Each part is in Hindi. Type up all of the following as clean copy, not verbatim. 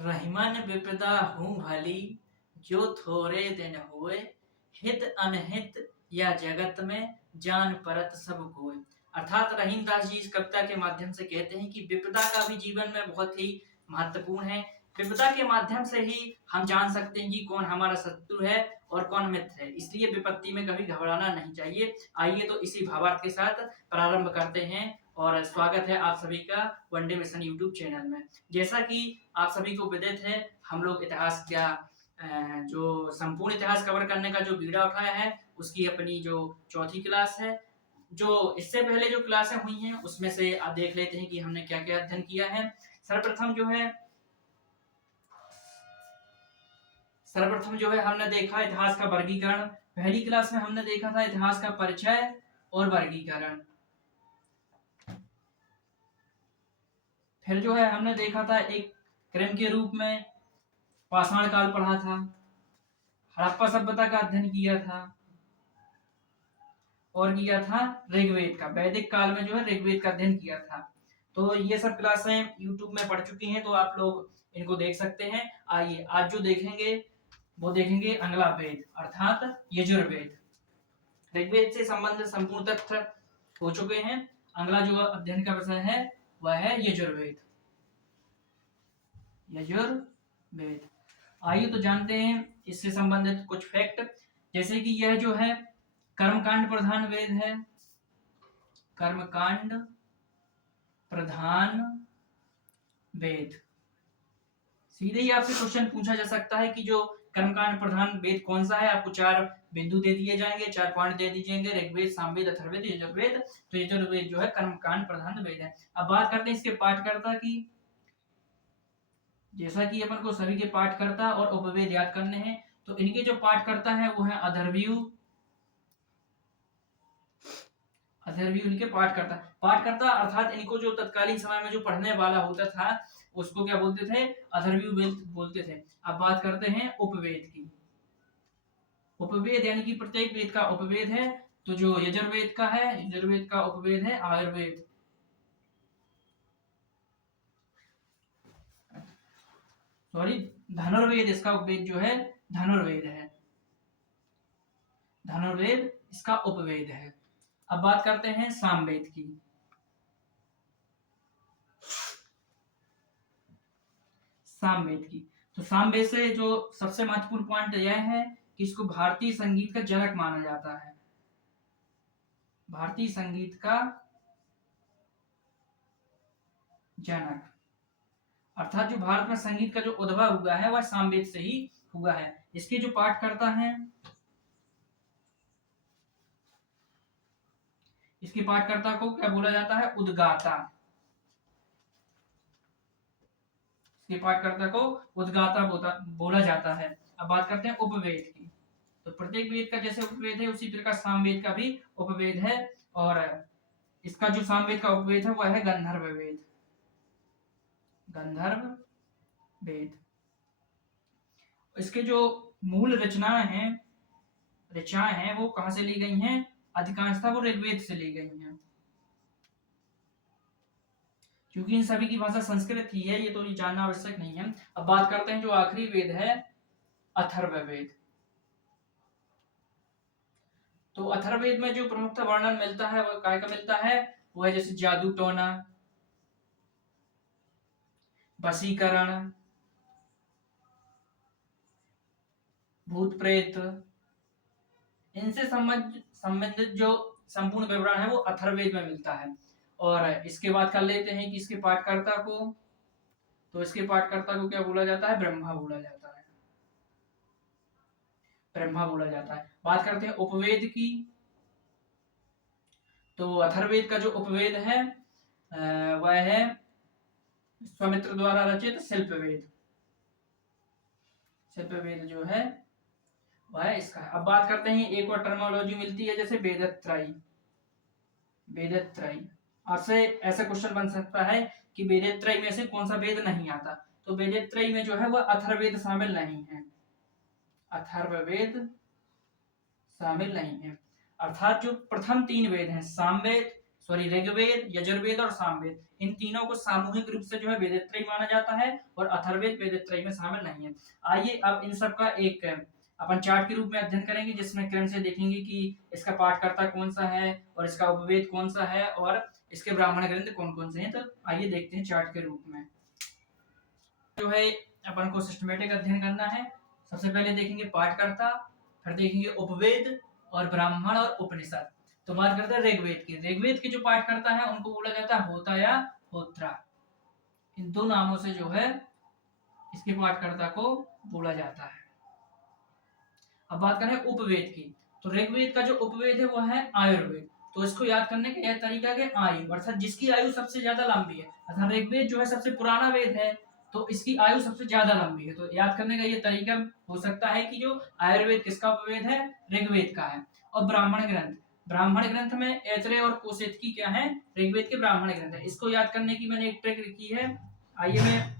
रहिमन विपदा हूँ भली, जो थोड़े दिन हुए, हित अनहित या जगत में जान परत सब कोय। अर्थात रहीम दास जी इस कविता के माध्यम से कहते हैं कि विपदा का भी जीवन में बहुत ही महत्वपूर्ण है। विपदा के माध्यम से ही हम जान सकते हैं कि कौन हमारा शत्रु है और कौन मित्र है, इसलिए विपत्ति में कभी घबराना नहीं चाहिए। आइए तो इसी भावार्थ के साथ प्रारंभ करते हैं और स्वागत है आप सभी का वनडे मिशन यूट्यूब चैनल में। जैसा कि आप सभी को विदित है, हम लोग इतिहास का जो संपूर्ण इतिहास कवर करने का जो बीड़ा उठाया है, उसकी अपनी जो चौथी क्लास है। जो इससे पहले जो क्लासें हुई हैं उसमें से आप देख लेते हैं कि हमने क्या क्या अध्ययन किया है। सर्वप्रथम जो है हमने देखा इतिहास का वर्गीकरण। पहली क्लास में हमने देखा था इतिहास का परिचय और वर्गीकरण। फिर जो है हमने देखा था एक क्रम के रूप में पाषाण काल पढ़ा था, हड़प्पा सभ्यता का अध्ययन किया था और किया था ऋग्वेद का। वैदिक काल में जो है ऋग्वेद का अध्ययन किया था। तो ये सब क्लासें YouTube में पढ़ चुकी हैं, तो आप लोग इनको देख सकते हैं। आइए आज जो देखेंगे वो देखेंगे अगला वेद अर्थात यजुर्वेद। ऋग्वेद से संबंधित संपूर्ण तथ्य हो चुके हैं। अगला जो अध्ययन का विषय है वह है यजुर्वेद। यजुर्वेद आइए तो जानते हैं इससे संबंधित कुछ फैक्ट। जैसे कि यह जो है कर्मकांड प्रधान वेद है। कर्मकांड प्रधान वेद। सीधे ही आपसे क्वेश्चन पूछा जा सकता है कि जो कर्मकांड प्रधान वेद कौन सा है। आपको 4 बिंदु दे दिए जाएंगे, 4 पॉइंट दे दिए जाएंगे, ऋग्वेद, सामवेद, अथर्ववेद, यजुर्वेद। तो यजुर्वेद जो है कर्मकांड प्रधान वेद है। अब बात करते हैं इसके पाठकर्ता की। जैसा कि अपन को सभी के पाठकर्ता और उपवेद याद करने हैं, तो इनके जो पाठकर्ता है वो है अथर्वयु। अथर्वयु इनके पाठकर्ता अर्थात इनको जो तत्कालीन समय में जो पढ़ने वाला होता था उसको क्या बोलते थे, अथर्वयु वेद बोलते थे। अब बात करते हैं उपवेद की। उपवेद यानी कि प्रत्येक वेद का उपवेद है। तो जो यजुर्वेद का है, यजुर्वेद का उपवेद है आयुर्वेद। सॉरी, धनुर्वेद इसका उपवेद जो है धनुर्वेद है। धनुर्वेद इसका उपवेद है। अब बात करते हैं सामवेद की। सामवेद की तो सामवेद से जो सबसे महत्वपूर्ण पॉइंट यह है कि इसको भारतीय संगीत का जनक माना जाता है। भारतीय संगीत का जनक अर्थात जो भारत में संगीत का जो उद्भव हुआ है वह सामवेद से ही हुआ है। इसके जो पाठकर्ता हैं, इसके पाठकर्ता को क्या बोला जाता है, उद्गाता। इसके पाठकर्ता को उद्गाता बोला जाता है। अब बात करते हैं उपवेद की। तो प्रत्येक वेद का जैसे उपवेद है उसी प्रकार सामवेद का भी उपवेद है। और इसका जो सामवेद का उपवेद है वह है गंधर्व वेद। गंधर्व वेद। इसके जो मूल रचनाएं हैं वो कहां से ली गई हैं, अधिकांशतः वो ऋग्वेद से ली गई हैं। क्योंकि इन सभी की भाषा संस्कृत ही है, ये तो जानना आवश्यक नहीं है। अब बात करते हैं जो आखिरी वेद है अथर्ववेद। तो अथर्ववेद में जो प्रमुखता वर्णन मिलता है वह काय का मिलता है, वो है जैसे जादू टोना, वशीकरण, भूत प्रेत, इनसे संबंधित जो संपूर्ण विवरण है वो अथर्ववेद में मिलता है। और इसके बाद कर लेते हैं कि इसके पाठकर्ता को, तो इसके पाठकर्ता को क्या बोला जाता है, ब्रह्मा बोला जाता है। ब्रह्मा बोला जाता है। बात करते हैं उपवेद की। तो अथर्ववेद का जो उपवेद है वह है विश्वामित्र द्वारा रचित शिल्पवेद। शिल्पवेद जो है वह इसका है। अब बात करते हैं एक और टर्मिनोलॉजी मिलती है जैसे वेदत्रयी। वेदत्रयी आपसे ऐसा क्वेश्चन बन सकता है कि वेदत्रयी में से कौन सा वेद नहीं आता। तो वेदत्रयी में जो है वह अथर्ववेद शामिल नहीं है। अथर्ववेद शामिल नहीं है। अर्थात जो प्रथम 3 वेद हैं, सामवेद, ऋग्वेद, यजुर्वेद और सामवेद, इन तीनों को सामूहिक रूप से जो है वेदत्रयी माना जाता है और अथर्ववेद वेदत्रयी में शामिल नहीं है। आइए अब इन सब का एक अपन चार्ट के रूप में अध्ययन करेंगे, जिसमें क्रम से देखेंगे कि इसका पाठकर्ता कौन सा है और इसका उपवेद कौन सा है और इसके ब्राह्मण ग्रंथ कौन कौन से हैं। तो आइए देखते हैं चार्ट के रूप में। जो है अपन को सिस्टमेटिक अध्ययन करना है। सबसे पहले देखेंगे पाठकर्ता, फिर देखेंगे उपवेद और ब्राह्मण और उपनिषद। तो बात करते हैं ऋग्वेद की। ऋग्वेद के जो पाठकर्ता है उनको बोला जाता है होता या होत्रा। इन दो नामों से जो है इसके पाठकर्ता को बोला जाता है। अब बात करें उपवेद की, तो ऋग्वेद का जो उपवेद है वह है आयुर्वेद। तो इसको याद करने का यह तरीका है आयु, अर्थात जिसकी आयु सबसे ज्यादा लंबी है। अर्थात ऋग्वेद जो है सबसे पुराना वेद है, तो इसकी आयु सबसे ज्यादा लंबी है। तो याद करने का ये तरीका हो सकता है कि जो आयुर्वेद किसका उपवेद है, ऋग्वेद का है। और ब्राह्मण ग्रंथ, ब्राह्मण ग्रंथ में ऐत्रेय और कोशेतकी क्या है, ऋग्वेद के ब्राह्मण ग्रंथ है। इसको याद करने की मैंने एक ट्रिक लिखी है, आइए मैं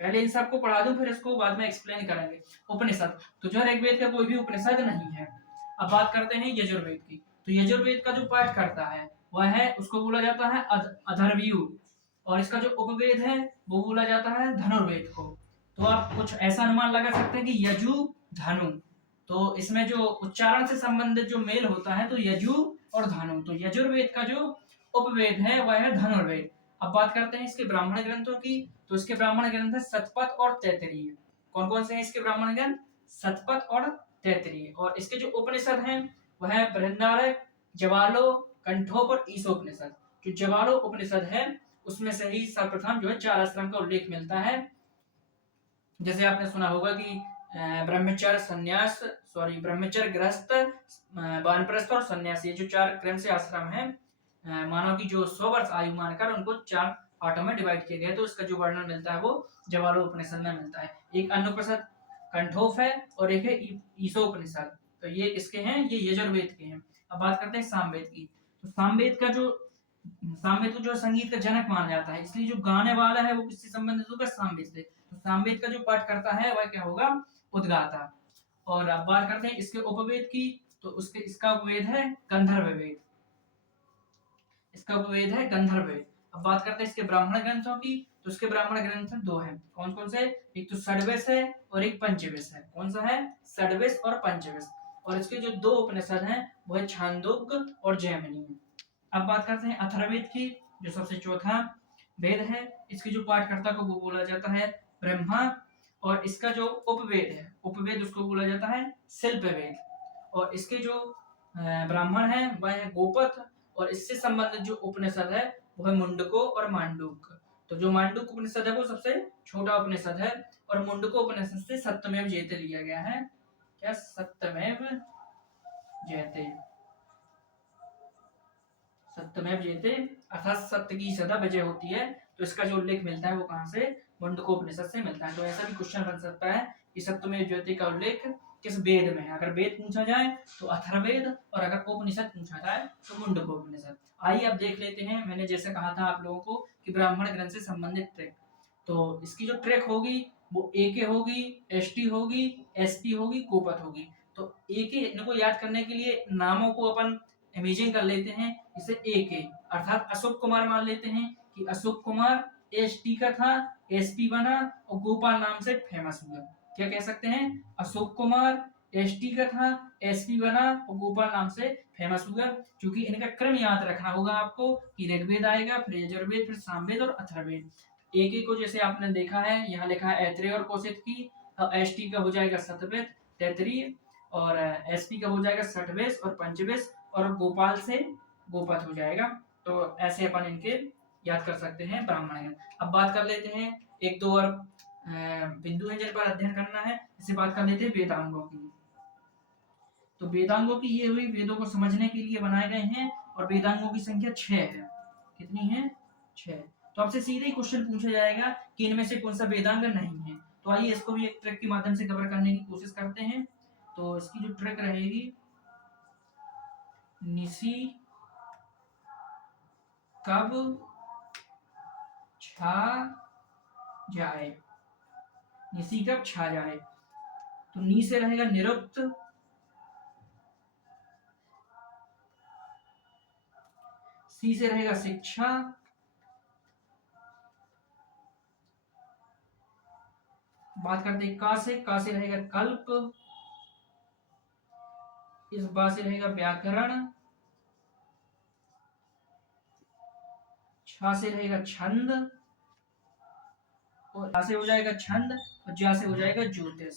पहले इन सबको पढ़ा दूं, फिर इसको बाद में एक्सप्लेन करेंगे। उपनिषद, तो जो ऋग्वेद का कोई भी उपनिषद नहीं है। अब बात करते हैं यजुर्वेद की, तो यजुर्वेद का जो पाठ करता है वह है, उसको बोला जाता है अथर्वयु, और इसका जो उपवेद है वो बोला जाता है धनुर्वेद को। तो आप कुछ ऐसा अनुमान लगा सकते हैं कि यजु धनु, तो इसमें जो उच्चारण से संबंधित जो मेल होता है तो यजु और धनु। तो यजुर्वेद का जो उपवेद है वह है धनुर्वेद। अब बात करते हैं इसके ब्राह्मण ग्रंथों की, तो इसके ब्राह्मण ग्रंथ है शतपथ और तैत्तिरीय। कौन कौन से हैं इसके ब्राह्मण ग्रंथ, शतपथ और तैत्तिरीय। और इसके जो उपनिषद हैं वह है बृहदारण्यक, जवालो, कंठोप और ईशोपनिषद। जो जवालो उपनिषद है उसमें से ही सर्वप्रथम जो है 4 आश्रम का उल्लेख मिलता है। जैसे आपने सुना होगा कि ब्रह्मचर्य संन्यास, ब्रह्मचर्य, गृहस्थ, वानप्रस्थ और संन्यास, ये जो 4 क्रम से आश्रम है मानव की जो 100 वर्ष आयु मानकर उनको 4 पार्टों में डिवाइड किया गया। तो इसका जो वर्णन मिलता है वो जवालो उपनिषद में मिलता है। एक अनुपनिषद कंठोप है और एक है ईशोपनिषद। तो ये किसके हैं, ये यजुर्वेद के हैं। अब बात करते हैं सामवेद की, तो सामवेद को जो संगीत का जनक माना जाता है, इसलिए जो गाने वाला है वो किससे संबंधित होगा, सामवेद से। तो सामवेद का जो पाठ करता है वह क्या होगा, उद्गाता। और अब बात करते हैं इसके उपवेद की, तो इसका उपवेद है गंधर्व वेद, इसका उपवेद है गंधर्व वेद। अब बात करते हैं इसके ब्राह्मण ग्रंथों की, तो इसके ब्राह्मण ग्रंथ दो हैं। कौन कौन से, एक तो षड्वेश है और एक पंचवेश है। कौन सा है, षड्वेश और पंचवेश। और इसके जो 2 उपनिषद हैं वो है छांदोग्य और जैमिनी। अब बात करते हैं अथर्ववेद की, जो सबसे चौथा वेद है। इसके जो पाठकर्ता को वो बोला जाता है ब्रह्मा, और इसका जो उपवेद है, उपवेद उसको बोला जाता है शिल्पवेद। और इसके जो ब्राह्मण है वह है गोपथ, और इससे संबंधित जो उपनिषद है वो है मुंडको और मांडूक। तो जो मांडूक उपनिषद है वो सबसे छोटा उपनिषद है, और मुंडको उपनिषद से सत्यमेव जयते लिया गया है। क्या, सत्यमेव जयते, सत्यमेव जयते अर्थात सत्य की सदा विजय होती है। तो इसका जो उल्लेख मिलता है वो कहां से, मुंडको उपनिषद से मिलता है। तो ऐसा भी क्वेश्चन बन सकता है कि सत्यमेव जयते का उल्लेख किस वेद में है। अगर वेद पूछा जाए तो अथर्ववेद, और अगर उपनिषद पूछा जाए तो मुंडको उपनिषद। आइए अब देख लेते हैं, मैंने जैसे कहा था आप लोगों को कि ब्राह्मण ग्रंथ से संबंधित ट्रैक, तो इसकी जो ट्रैक होगी वो एके होगी, एसटी होगी, एसपी होगी, कोपथ होगी। तो एके, इनको याद करने के लिए नामों को अपन इमेजिंग कर लेते हैं। इसे एके अर्थात अशोक कुमार मान लेते हैं कि अशोक कुमार एसटी का था, एसपी बना और गोपाल नाम से फेमस हुआ। क्या कह सकते हैं, अशोक कुमार एसटी का था, एसपी बना और गोपाल नाम से फेमस हुआ। क्योंकि इनका क्रम याद रखना होगा आपको कि ऋग्वेद आएगा, फिर यजुर्वेद, फिर सामवेद और अथर्ववेद। एक एक को जैसे आपने देखा है, यहाँ लिखा है ऐत्रेय और कौशिकी, एसटी का हो जाएगा सतवेद तैत्तिरीय, और एसपी का हो जाएगा षड्वेश और पंचवेश, और गोपाल से गोपथ हो जाएगा। तो ऐसे अपन इनके याद कर सकते हैं ब्राह्मण। अब बात कर लेते हैं एक दो और बिंदु हैं जिन पर अध्ययन करना है। इसे बात कर लेते हैं वेदांगों की। तो वेदांगों की ये हुई वेदों को समझने के लिए बनाए गए हैं, और वेदांगों की संख्या 6 है। कितनी है, 6। तो आपसे सीधे ही क्वेश्चन पूछा जाएगा कि इनमें से कौन सा वेदांग नहीं है। तो आइए इसको भी एक ट्रिक के माध्यम से कवर करने की कोशिश करते हैं। तो इसकी जो ट्रिक रहेगी, निशी कब छा जाए, निशी कब छा जाए। तो नी से रहेगा निरुक्त, सी से रहेगा शिक्षा, बात करते हैं का से रहेगा कल्प, इस बा से रहेगा व्याकरण, छा से रहेगा छंद, और आ से हो जाएगा छंद, और जा से हो जाएगा ज्योतिष।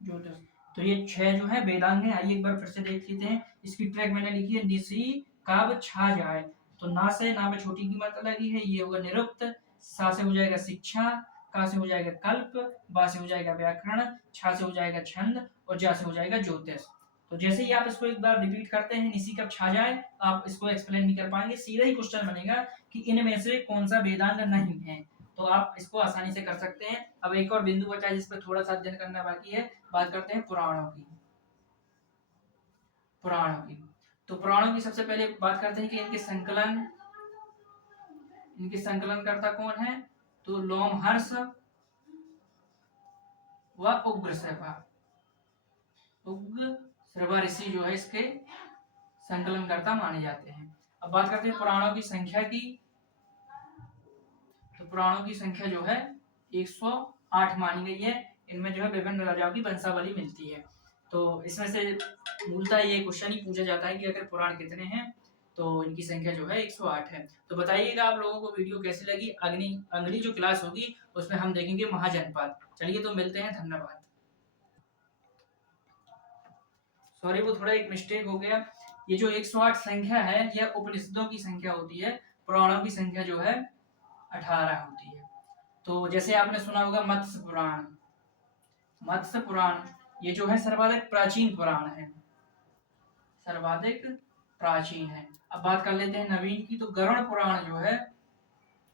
ज्योतिष। तो ये 6 जो है वेदांग है। आइए एक बार फिर से देख लेते हैं। इसकी ट्रैक मैंने लिखी है, निसी काब छा जाए। तो ना से ना में छोटी की मात्रा लगी है, ये होगा निरुक्त। सा से हो जाएगा शिक्षा, का से हो जाएगा कल्प, बा से हो जाएगा व्याकरण, छा से हो जाएगा छंद, और जा से हो जाएगा ज्योतिष। तो जैसे ही आप इसको एक बार रिपीट करते हैं, निसी कब छा जाए, आप इसको एक्सप्लेन नहीं कर पाएंगे, सीधा ही क्वेश्चन बनेगा कि इनमें से कौन सा वेदांग नहीं है। तो आप इसको आसानी से कर सकते हैं। अब एक और बिंदु बचा है जिस पर थोड़ा सा अध्ययन करना बाकी है। बात करते हैं पुराणों की। पुराणों की तो पुराणों की सबसे पहले बात करते हैं कि इनके संकलनकर्ता कौन है। तो लोमहर्ष व उग्रश्रवा। उग्रश्रवा ऋषि जो है इसके संकलनकर्ता माने जाते हैं। अब बात करते हैं पुराणों की संख्या की। तो पुराणों की संख्या जो है 108 मानी गई है। इनमें जो है विभिन्न राजाओं की वंशावली मिलती है। तो इसमें से मूलतः ये क्वेश्चन ही पूछा जाता है कि अगर पुराण कितने हैं, तो इनकी संख्या जो है 108 है। तो बताइएगा आप लोगों को वीडियो कैसी लगी। अगली जो क्लास होगी उसमें हम देखेंगे महाजनपद। चलिए तो मिलते हैं, धन्यवाद। सॉरी, वो थोड़ा एक मिस्टेक हो गया। ये जो 108 संख्या है यह उपनिषदों की संख्या होती है। पुराणों की संख्या जो है 18 होती है। तो जैसे आपने सुना होगा मत्स्य पुराण, मत्स्य पुराण ये जो है सर्वाधिक प्राचीन पुराण है, सर्वाधिक प्राचीन है। अब बात कर लेते हैं नवीन की। तो गरुड़ पुराण जो है,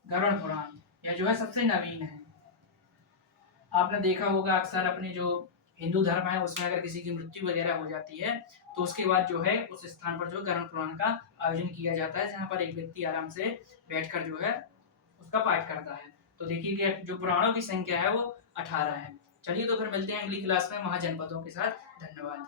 गरुड़ पुराण यह जो है सबसे नवीन है। आपने देखा होगा अक्सर अपने जो हिंदू धर्म है उसमें अगर किसी की मृत्यु वगैरह हो जाती है तो उसके बाद जो है उस स्थान पर जो गरुड़ पुराण का आयोजन किया जाता है, जहाँ पर एक व्यक्ति आराम से बैठकर जो है उसका पाठ करता है। तो देखिए कि जो पुराणों की संख्या है वो 18 है। चलिए तो फिर मिलते हैं अगली क्लास में महाजनपदों के साथ। धन्यवाद।